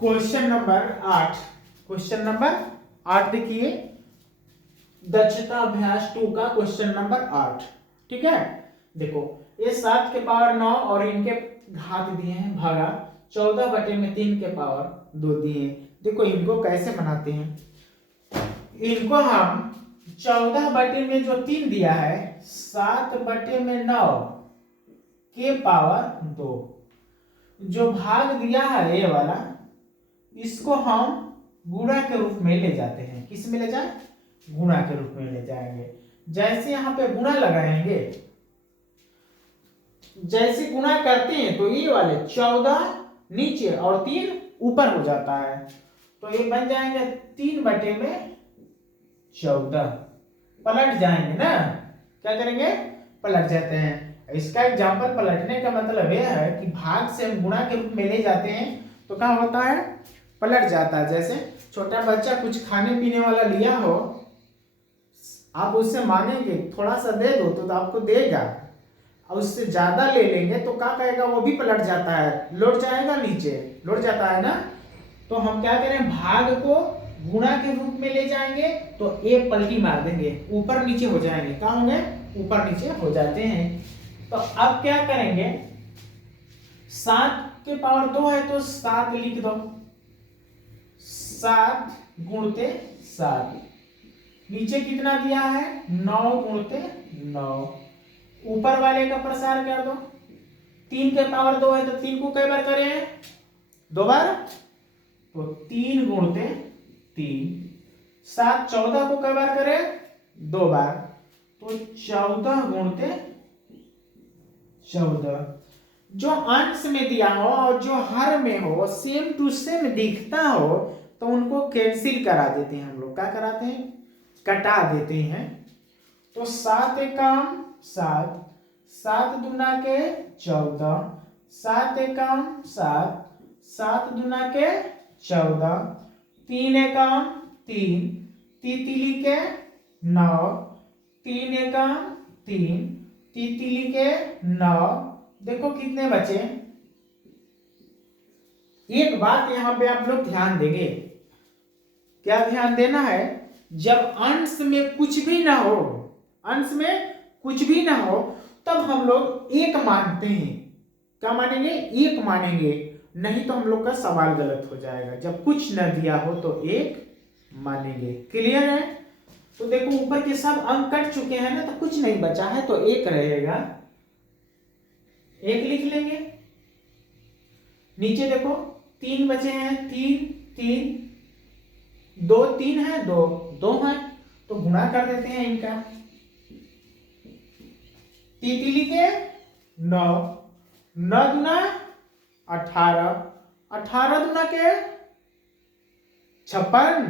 Question number 8। Question number 8 देखिए, दक्षता अभ्यास 2 का क्वेश्चन नंबर 8। ठीक है, देखो ये 7 के पावर 9 और इनके घात दिए हैं भागा 14/3 के पावर 2 दिए। देखो इनको कैसे बनाते हैं, इनको हम 14 जो 3 दिया है 7/9 के पावर 2, जो भाग दिया है ये वाला, इसको हम गुणा के रूप में ले जाते हैं। किस में ले जाए? गुणा के रूप में ले जाएंगे। जैसे यहां पे गुणा लगाएंगे, जैसे गुणा करते हैं तो ये वाले 14 नीचे और 3 ऊपर हो जाता है, तो ये बन जाएंगे 3/14। पलट जाएंगे ना, क्या करेंगे? पलट जाते हैं। इसका एग्जाम्पल पलटने का मतलब यह है कि भाग से हम गुणा के रूप में ले जाते हैं तो क्या होता है? पलट जाता है। जैसे छोटा बच्चा कुछ खाने पीने वाला लिया हो, आप उससे मांगेंगे थोड़ा सा दे दो तो आपको देगा, और उससे ज्यादा ले लेंगे तो क्या कहेगा? वो भी पलट जाता है, लौट जाएगा, नीचे लौट जाता है ना। तो हम क्या करें? भाग को गुणा के रूप में ले जाएंगे तो ए पलटी मार देंगे, ऊपर नीचे हो जाएंगे। क्या होंगे? ऊपर नीचे हो जाते हैं। तो अब क्या करेंगे? 7 के पावर 2 है तो 7 लिख दो, 7 गुणते 7। नीचे कितना दिया है? 9 गुणते 9। ऊपर वाले का प्रसार कर दो। 3 के पावर 2 है तो 3 को कई बार करें? 2 बार, तो 3 गुणते 3। 7 14 को कई बार करें? 2 बार, तो 14 गुणते 14। जो अंश में दिया हो और जो हर में हो सेम टू सेम दिखता हो तो उनको कैंसिल करा देते हैं हम लोग। क्या कराते हैं? कटा देते हैं। तो 7 एकम 7, 7 दूना के 14, 7 एकम 7, 7 दूना के 14, 3 एकम 3, तितली के 9, 3 एकम 3, तितली के 9। देखो कितने बचे। एक बात यहां पे आप लोग ध्यान देंगे, क्या ध्यान देना है? जब अंश में कुछ भी ना हो, अंश में कुछ भी ना हो, तब हम लोग एक मानते हैं। क्या मानेंगे? एक मानेंगे, नहीं तो हम लोग का सवाल गलत हो जाएगा। जब कुछ न दिया हो तो एक मानेंगे। क्लियर है? तो देखो ऊपर के सब अंक कट चुके हैं ना, तो कुछ नहीं बचा है, तो एक रहेगा, एक लिख लेंगे। नीचे देखो 3 बचे हैं, 3 3, 2 3 है, 2 2 है, तो गुणा कर देते हैं इनका। तितली के 9, 9 दूना 18, 18 दूना के 56,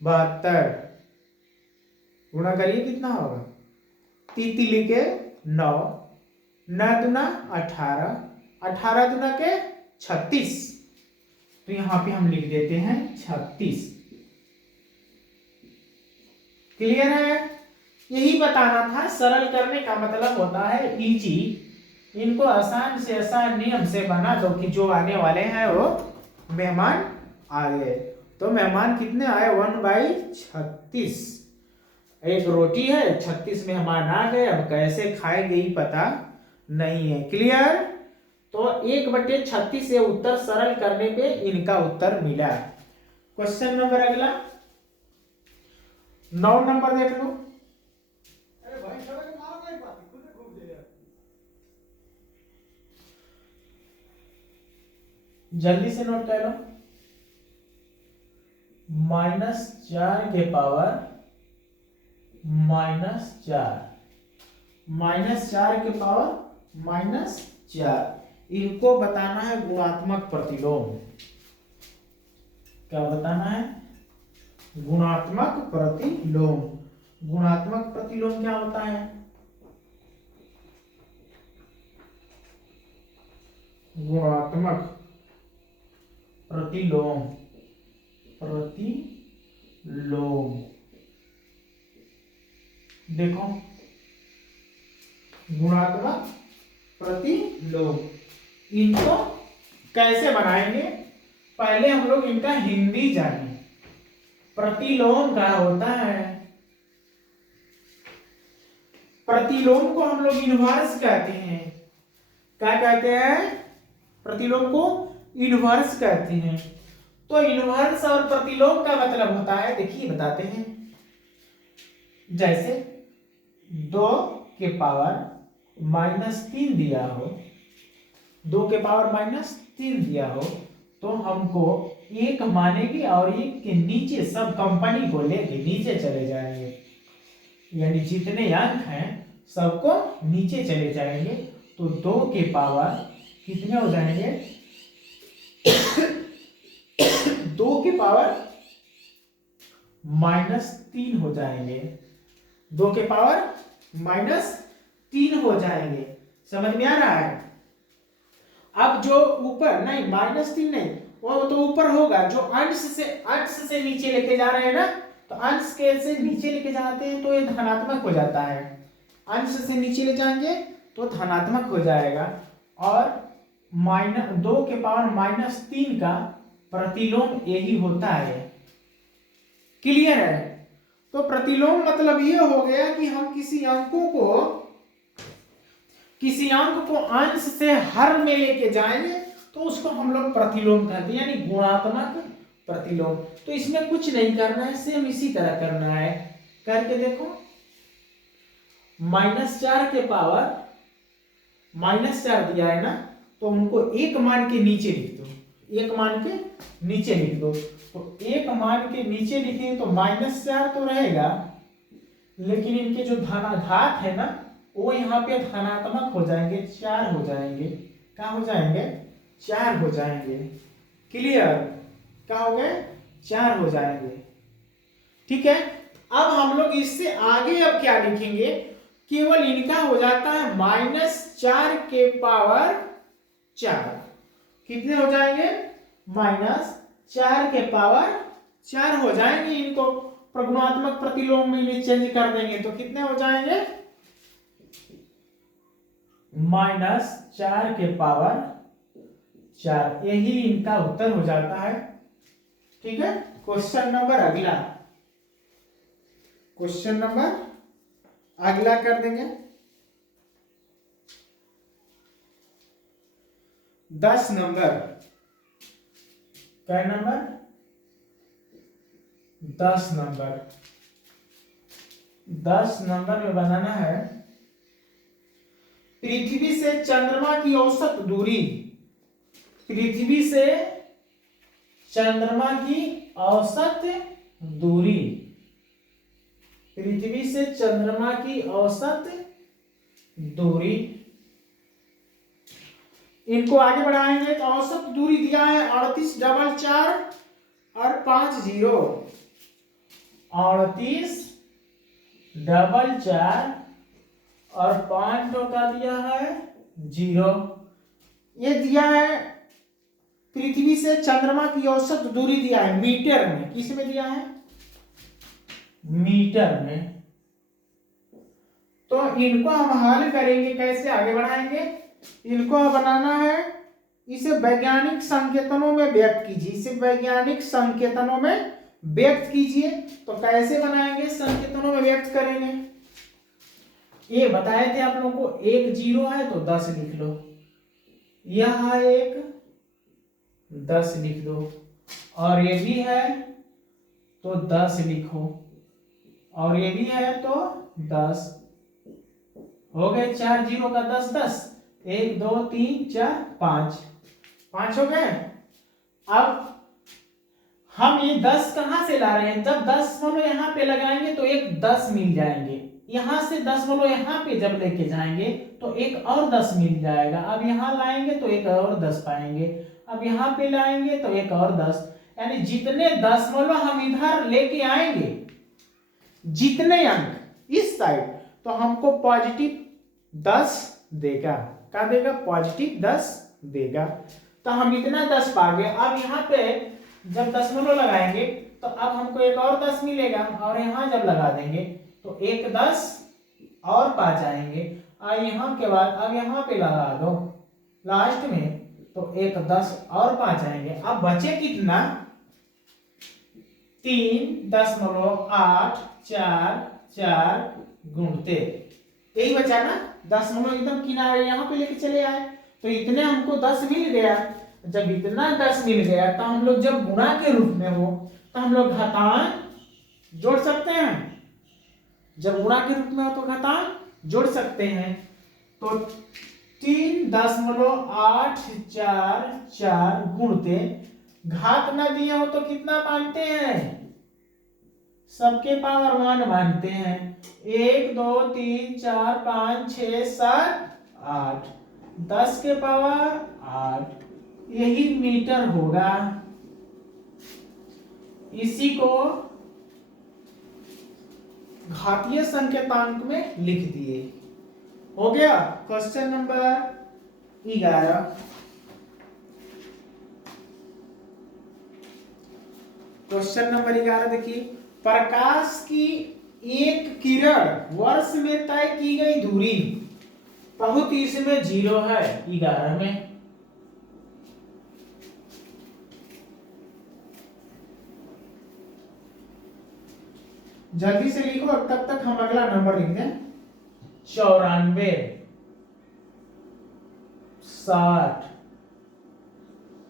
72। गुणा करिए कितना होगा? तितली के 9, 9 दूना 18, 18 दूना के 36, तो यहां पे हम लिख देते हैं 36। क्लियर है? यही बताना था। सरल करने का मतलब होता है इजी। इनको आसान से आसान नियम से बना दो कि जो आने वाले हैं वो मेहमान आ गए। तो मेहमान कितने आए? 1/36। एक रोटी है, 36 मेहमान आ गए। अब कैसे खाएंगे ये पता नहीं है। क्लियर? तो 1/36 से उत्तर सरल करने पे इनका उत्तर मिला। क्वेश्चन नंबर अगला 9 नंबर देख लो। जल्दी से नोट कर लो। -4 के पावर -4, -4 के पावर -4, इनको बताना है गुणात्मक प्रतिलोम। क्या बताना है? गुणात्मक प्रतिलोम। गुणात्मक प्रतिलोम क्या होता है? गुणात्मक प्रतिलोम, प्रतिलोम देखो, गुणात्मक प्रतिलोम। इनको कैसे बनाएंगे पहले हम लोग इनका हिंदी जाने। प्रतिलोम क्या होता है? प्रतिलोम को हम लोग इनवर्स कहते हैं। क्या कहते हैं? प्रतिलोम को इनवर्स कहते हैं। तो इनवर्स और प्रतिलोम का मतलब होता है, देखिए बताते हैं। जैसे 2 के पावर -3 दिया हो, 2 के पावर -3 दिया हो, तो हमको एक मानेंगे और एक के नीचे सब कंपनी को लेके नीचे चले जाएंगे, यानी जितने अंक हैं सबको नीचे चले जाएंगे। तो 2 के पावर कितने हो जाएंगे? 2 के पावर -3 हो जाएंगे। 2 के पावर -3 हो जाएंगे। समझ में आ रहा है? अब जो ऊपर नहीं, -3 नहीं, वो तो ऊपर होगा। जो अंश से नीचे लेके जा रहे हैं ना, तो अंश के से नीचे लेके जाते हैं तो ये धनात्मक हो जाता है। अंश से नीचे ले जाएंगे तो धनात्मक हो जाएगा। और -2 के पावर -3 का प्रतिलोम यही होता है। क्लियर है? तो प्रतिलोम मतलब ये हो गया कि हम किसी अंक को अंश से हर में लेके जाएंगे तो उसको हम लोग प्रतिलोम कहते हैं, यानी गुणात्मक प्रतिलोम। तो इसमें कुछ नहीं करना है, सेम इसी तरह करना है। करके देखो, -4 के पावर -4 दिया है ना, तो उनको एक मान के नीचे लिख दो। एक मान के नीचे लिख दो। तो एक मान के नीचे लिखेंगे तो -4 तो रहेगा, लेकिन इनके जो घात है ना, वो यहाँ पे धनात्मक हो जाएंगे, 4 हो जाएंगे। क्या हो जाएंगे? 4 हो जाएंगे। क्लियर? क्या हो गए? 4 हो जाएंगे। ठीक है। अब हम लोग इससे आगे अब क्या लिखेंगे? केवल इनका हो जाता है -4 के पावर 4। कितने हो जाएंगे? -4 के पावर 4 हो जाएंगे। इनको प्रगुणात्मक प्रतिलोम में चेंज कर देंगे तो कितने हो जाएंगे? -4 के पावर 4। यही इनका उत्तर हो जाता है। ठीक है। क्वेश्चन नंबर अगला, क्वेश्चन नंबर अगला कर देंगे। 10 नंबर। क्या नंबर? 10 नंबर। 10 नंबर में बनाना है, पृथ्वी से चंद्रमा की औसत दूरी। पृथ्वी से चंद्रमा की औसत दूरी। पृथ्वी से चंद्रमा की औसत दूरी। इनको आगे बढ़ाएंगे तो औसत दूरी दिया है 38,4 और 5 0। 38,4 और 5 का दिया है 0। ये दिया है पृथ्वी से चंद्रमा की औसत दूरी दिया है मीटर में। किस में दिया है? मीटर में। तो इनको हम हल करेंगे, कैसे आगे बढ़ाएंगे? इनको बनाना है, इसे वैज्ञानिक संकेतनों में व्यक्त कीजिए। इसे वैज्ञानिक संकेतनों में व्यक्त कीजिए। तो कैसे बनाएंगे? संकेतनों में व्यक्त करेंगे। ये बताए थे आप लोगों को, 1 0 है तो 10 लिख लो, यह एक 10 लिख दो, और ये भी है तो 10 लिखो, और ये भी है तो 10। हो गए 4 0 का 10 10। 1 2 3 4 5 हो गए। अब हम ये 10 कहां से ला रहे हैं? जब 10 बोलो यहाँ पे लगाएंगे तो एक 10 मिल जाएंगे। यहां से 10 बोलो यहाँ पे जब लेके जाएंगे तो एक और 10 मिल जाएगा। अब यहाँ लाएंगे तो एक और 10 पाएंगे। अब यहाँ पे लाएंगे तो एक और 10, यानी जितने 10 बोलो हम इधर लेके आएंगे, जितने अंक इस साइड, तो हमको पॉजिटिव 10 देगा। क्या देगा? पॉजिटिव 10 देगा। तो हम इतना 10 पा गए। अब यहाँ पे जब दशमलव लगाएंगे तो अब हमको एक और 10 मिलेगा, और यहाँ जब लगा देंगे तो एक 10 और पा जाएंगे। और यहाँ के बाद अब यहाँ पे लगा दो लास्ट में, तो 1 10 और 5 आएंगे। अब बचे कितना, 3.84 गुणते, यही बचा ना, 10 एकदम किनारे यहाँ पे लेके चले आए, तो इतने हमको 10 मिल गया। जब इतना 10 मिल गया तो हम लोग जब गुणा के रूप में हो तो हम लोग घातांक जोड़ सकते हैं। जब गुणा के रूप में हो तो घातांक जोड़ सकते हैं। तो 3.844 गुणते, घात ना दिया हो तो कितना मानते हैं, सबके पावर 1 मानते हैं। 1 2 3 4 5 6 7 8, 10 के पावर 8, यही मीटर होगा। इसी को घातीय संकेतांक में लिख दिए। हो गया क्वेश्चन नंबर 11। क्वेश्चन नंबर 11 देखिए, प्रकाश की एक किरण वर्ष में तय की गई दूरी बहुत इसमें 0 है 11 में। जल्दी से लिखो, तब तक हम अगला नंबर लिख दें। 94 60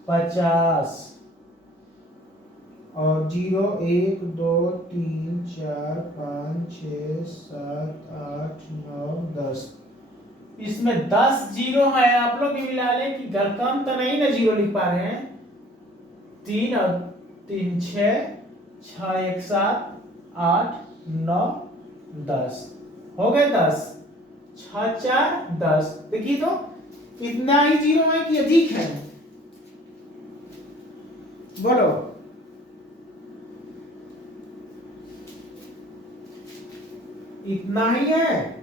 50 और 0 1 2 3 4 5 6 7 8 9 10। इसमें 10 जीरो है। आप लोग भी मिला लें कि कम तो नहीं ना जीरो लिख पा रहे हैं। 3 और 3 6, 6 1 7 8 9 10 हो गए 10, 6 4 10। देखिए तो इतना ही जीरो है कि अधिक है, बोलो। इतना ही है।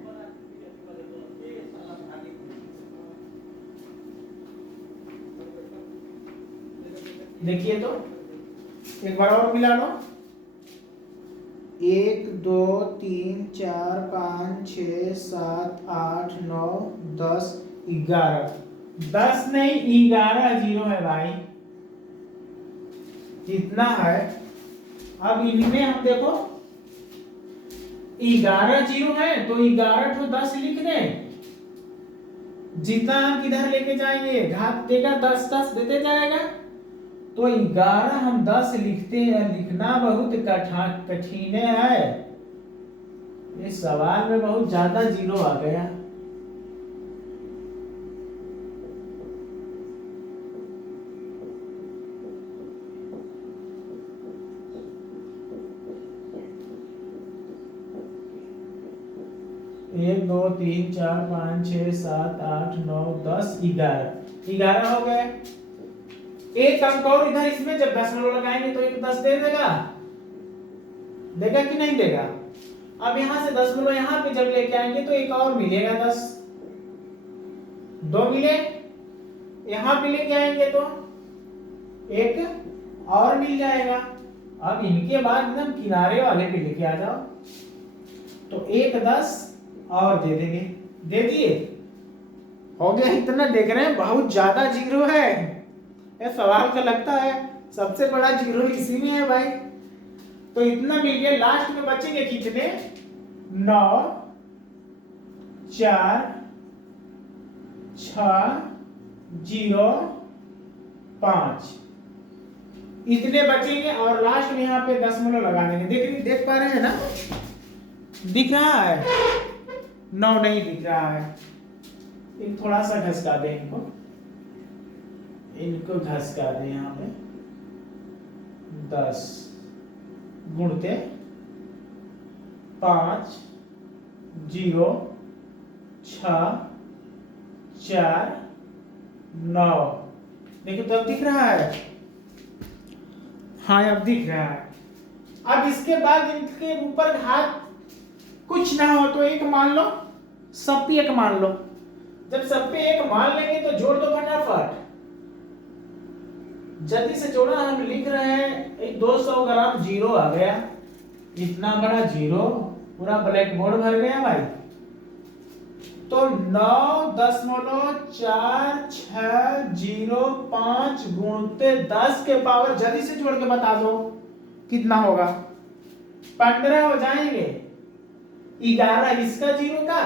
देखिए तो एक बार और मिला लो। 1 2 3 4 5 6 7 8 9 10 11। 10 नहीं 11 जीरो है भाई, इतना है। अब इनमें हम देखो 11 जीरो है तो 11 तो 10 लिख दें। जितना हम किधर लेके जाएंगे, घात देगा 10 10 देते जाएगा, तो 11 हम 10 लिखते हैं। लिखना बहुत कठिन है। इस सवाल में बहुत ज्यादा जीरो आ गया। एक 2 3 4 5 6 7 8 9 10 11 हो गए। एक अंक और इधर इसमें जब 10 लगाएंगे तो एक 10 दे देगा, देगा कि नहीं देगा। अब यहां से 10 यहां पे जब लेके आएंगे तो एक और मिलेगा 10, 2 मिले। यहां पे लेके आएंगे तो एक और मिल जाएगा। अब इनके बाद एकदम किनारे वाले पे लेके आ जाओ तो एक 10 और दे देंगे। दे दिए, हो गया। इतना देख रहे हैं बहुत ज्यादा जीरो है। ये सवाल का लगता है सबसे बड़ा जीरो इसी में है भाई। तो इतना मिल गया। लास्ट में बचेंगे कितने, 9 4 6 0 5 इतने बचेंगे। और लास्ट में यहाँ पे 10 लगा देंगे। देख पा रहे हैं ना, दिख रहा है? 9 नहीं दिख रहा है। एक थोड़ा सा घसका दें इनको घसका दें यहाँ पे। 10 गुणते 5 0 6 4 9। देखिए तो अब दिख रहा है। हाँ अब दिख रहा है। अब इसके बाद इनके ऊपर घात कुछ ना हो तो एक मान लो, सब पे एक मान लो। जब सब पे एक मान लेंगे तो जोड़ दो फटाफट। जल्दी से जोड़ा। हम लिख रहे हैं 200 ग्राम जीरो आ गया। इतना बड़ा जीरो पूरा ब्लैक बोर्ड भर गया भाई। तो 9.4605 गुणते 10 के पावर, जल्दी से जोड़ के बता दो कितना होगा। 15 हो जाएंगे। 11 इसका 0 का,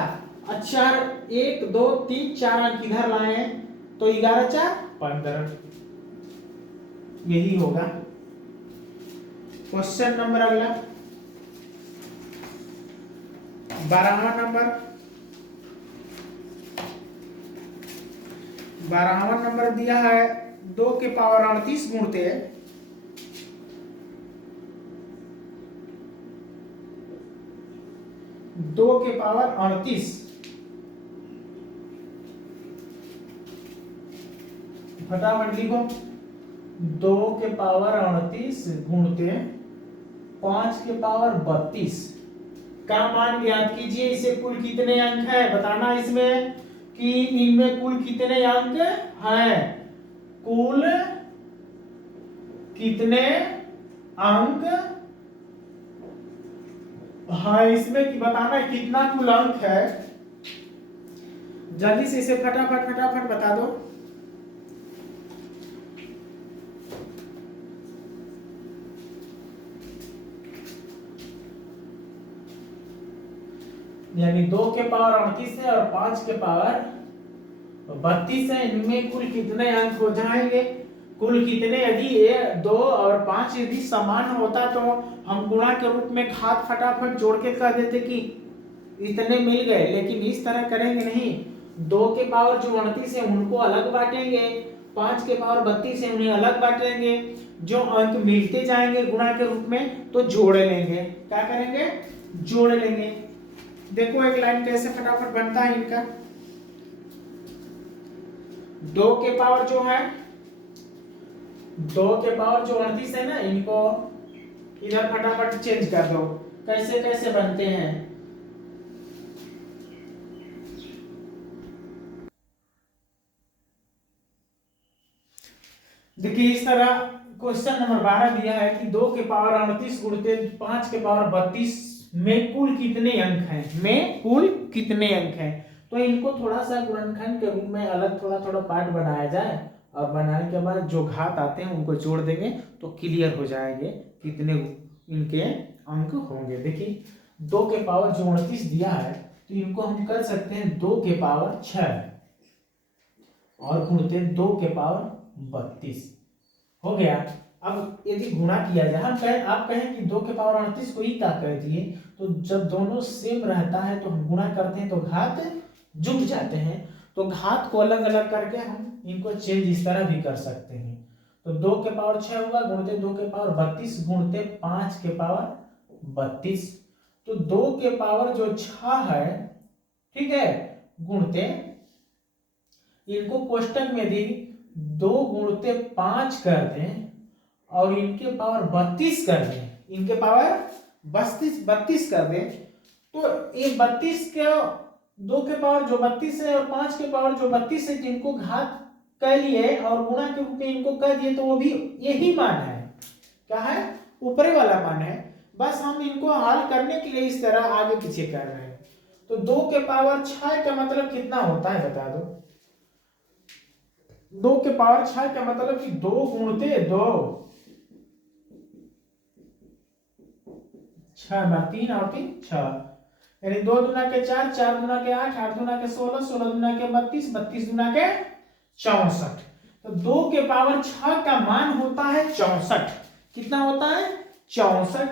अच्छा 1 2 3 4 अंक इधर लाए हैं, तो 11 4 15, यही होगा। क्वेश्चन नंबर अगला 12वां नंबर। 12वां नंबर दिया है 2 के पावर 38 गुणते 2 के पावर 38, फटाफट लिखो। 2 के पावर 38 गुणते 5 के पावर 32 का मान ज्ञात कीजिए। इसे कुल कितने अंक है बताना, इसमें कि इनमें कुल कितने अंक हैं, कुल कितने अंक हाँ इसमें कि बताना कितना कुल अंक है। जल्दी से इसे फटाफट फटाफट बता दो। यानी 2 के पावर 38 है और 5 के पावर 32 है, इनमें कुल कितने अंक हो जाएंगे, कुल कितने। यदि ये 2 और 5 यदि समान होता तो हम गुणा के रूप में घात फटाफट जोड़ के कह देते कि इतने मिल गए, लेकिन इस तरह करेंगे नहीं। 2 के पावर जो 29 है उनको अलग बांटेंगे, 5 के पावर 32 है उन्हें अलग बांटेंगे, जो अंक मिलते जाएंगे गुणा के रूप में तो जोड़ लेंगे। क्या करेंगे, जोड़ लेंगे। देखो एक लाइन कैसे फटाफट बनता है इनका। 2 के पावर जो है 2 के पावर जो 38 है ना, इनको इधर फटाफट चेंज कर दो। कैसे कैसे बनते हैं, देखिए इस तरह क्वेश्चन नंबर 12 दिया है कि 2 के पावर 38 गुणते 5 के पावर 32 में कुल कितने अंक हैं, में कुल कितने अंक हैं। तो इनको थोड़ा सा गुणनखंड के रूप में अलग थोड़ा थोड़ा पार्ट बनाया जाए, और बनाने के बाद जो घात आते हैं उनको जोड़ देंगे तो क्लियर हो जाएंगे कितने इनके अंक होंगे। देखिए 2 के पावर जो 29 दिया है तो इनको हम कर सकते हैं 2 के पावर 6 और गुणते 2 के पावर 32 हो गया। अब यदि गुणा किया जाए, हम कहें आप कहें कि 2 के पावर 38 को ही क्या कर दिए, तो जब दोनों सेम रहता है तो हम गुणा करते हैं तो घात जुट जाते हैं, तो घात को अलग अलग करके हम इनको चेंज इस तरह भी कर सकते हैं। तो 2 के पावर 6 हुआ गुणते 2 के पावर 32 गुणते 5 के पावर 32, तो 2 के पावर जो 6 है, ठीक है, गुणते इनको कोष्टक में दी 2 गुणते 5 कर दें और इनके पावर 32 कर दें, इनके पावर 32 कर दें, तो ये 32 के 2 के पावर जो 32 है और 5 के पावर जो 32 है, जिनको घात कर लिए और गुणा के रूप में इनको कर दिए, तो वो भी यही मान है। क्या है, ऊपरी वाला मान है। बस हम इनको हल करने के लिए इस तरह आगे पीछे कर रहे हैं। तो 2 के पावर 6 का मतलब कितना होता है बता दो। 2 के पावर 6 का मतलब कि 2 गुणते 2, 6 बार 3 और 3 6, यानी 2 दूना के 4, 4 दूना के 8, 8 दूना के 16, 16 दूना के 32, 32 दूना के 64। तो 2 के पावर 6 का मान होता है 64। कितना होता है, 64।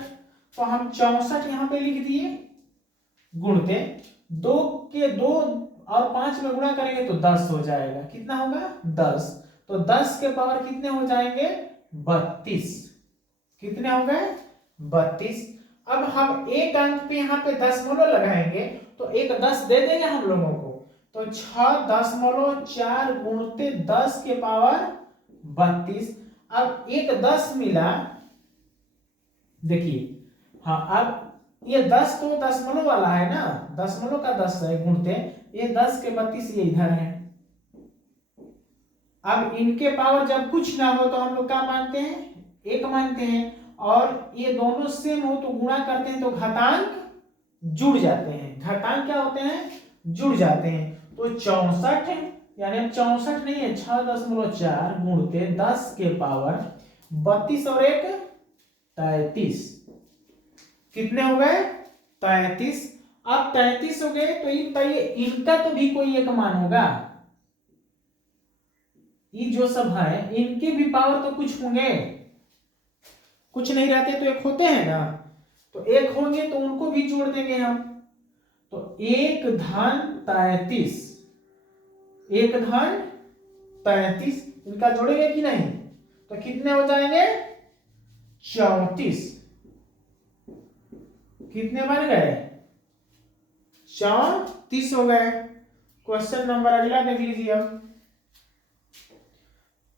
तो हम 64 यहाँ पे लिख दिए, गुणते 2 के 2 और 5 में गुणा करेंगे तो 10 हो जाएगा। कितना होगा, 10। तो 10 के पावर कितने हो जाएंगे, 32। कितने हो गए, 32। अब हम एक अंक पे यहाँ पे दशमलव लगाएंगे तो एक 10 दे देंगे हम लोगों को, तो 6.4 गुणते 10 के पावर 32। अब एक 10 मिला, देखिए हाँ, अब ये 10 तो दशमलव वाला है ना, दशमलव का 10 है गुणते, ये 10 के 32 ये इधर है। अब इनके पावर जब कुछ ना हो तो हम लोग क्या मानते हैं, एक मानते हैं, और ये दोनों सेम हो तो गुणा करते हैं तो घातांक जुड़ जाते हैं। घातांक क्या होते हैं, जुड़ जाते हैं। तो 64 यानी अब 64 नहीं है, 6.4 गुणते 10 के पावर 32 और 1 33। कितने हो गए? 33। अब 33 हो गए तो ये बताइए इनका तो भी कोई एक मान होगा। ये जो सब है इनके भी पावर तो कुछ होंगे, कुछ नहीं रहते तो एक होते हैं ना, तो एक होंगे तो उनको भी जोड़ देंगे हम। तो 1 धन 33, 1 धन 33 इनका जोड़ेंगे कि नहीं? तो कितने हो जाएंगे? 34। कितने बन गए? 34 हो गए। क्वेश्चन नंबर अगला देख लीजिए। अब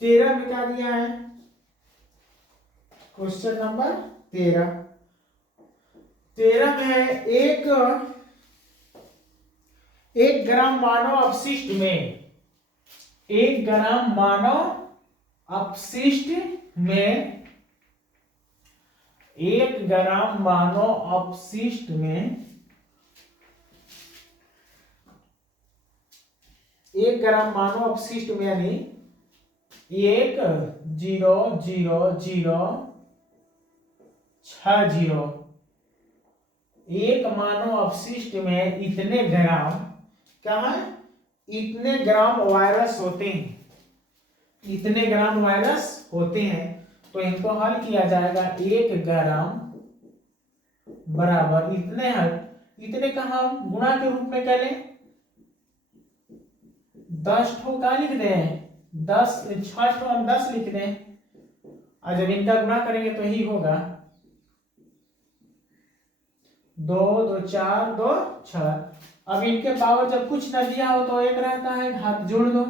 13 में क्या दिया है? क्वेश्चन नंबर 13 में है एक ग्राम मानव अपशिष्ट में, 1 ग्राम मानव अपशिष्ट में, 1 ग्राम मानव अपशिष्ट में 1 ग्राम मानव अपशिष्ट में यानी 1,0,0,60 एक मानव अपशिष्ट में इतने ग्राम क्या है? इतने ग्राम वायरस होते हैं, इतने ग्राम वायरस होते हैं। तो इनको हल किया जाएगा। 1 ग्राम बराबर इतने है, इतने का हम गुणा के रूप में कर लें, 10 ठो का लिख दें, 10 6 ठो हम 10 लिख दें, और जब इनका गुणा करेंगे तो ही होगा 2 2 4 2 6। अब इनके पावर जब कुछ न दिया हो तो एक रहता है, घात जोड़ दो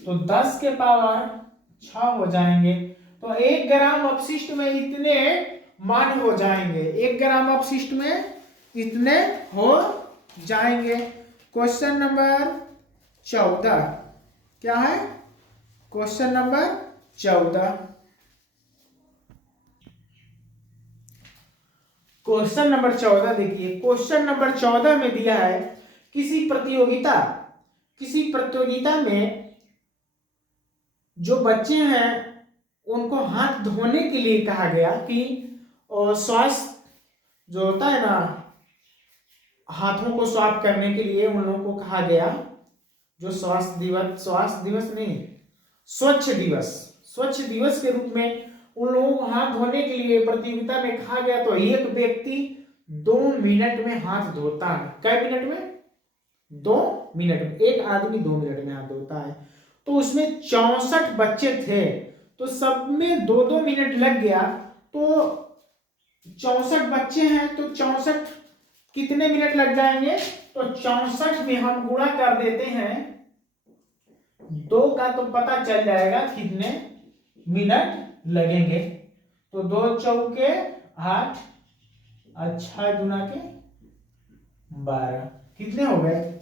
तो 10 के पावर 6 हो जाएंगे। तो 1 ग्राम अपशिष्ट में इतने मान हो जाएंगे, 1 ग्राम अपशिष्ट में इतने हो जाएंगे। क्वेश्चन नंबर 14 क्या है? क्वेश्चन नंबर 14, क्वेश्चन नंबर 14 देखिए। क्वेश्चन नंबर 14 में दिया है किसी प्रतियोगिता में जो बच्चे हैं उनको हाथ धोने के लिए कहा गया कि स्वास्थ्य जो होता है ना, हाथों को साफ करने के लिए उन लोगों को कहा गया, जो स्वास्थ्य दिवस नहीं, स्वच्छ दिवस के रूप में उन लोगों को हाथ धोने के लिए प्रतियोगिता में कहा गया। तो एक व्यक्ति 2 मिनट में हाथ धोता है। कै मिनट में? 2 मिनट में। एक आदमी 2 मिनट में हाथ धोता है। तो उसमें 64 बच्चे थे, तो सब में 2-2 मिनट लग गया। तो 64 बच्चे हैं तो 64 कितने मिनट लग जाएंगे? तो 64 में हम गुणा कर देते हैं 2 का, तो पता चल जाएगा कितने मिनट लगेंगे। तो 2 चौके 8 और 6 गुना के 12 कितने हो गए?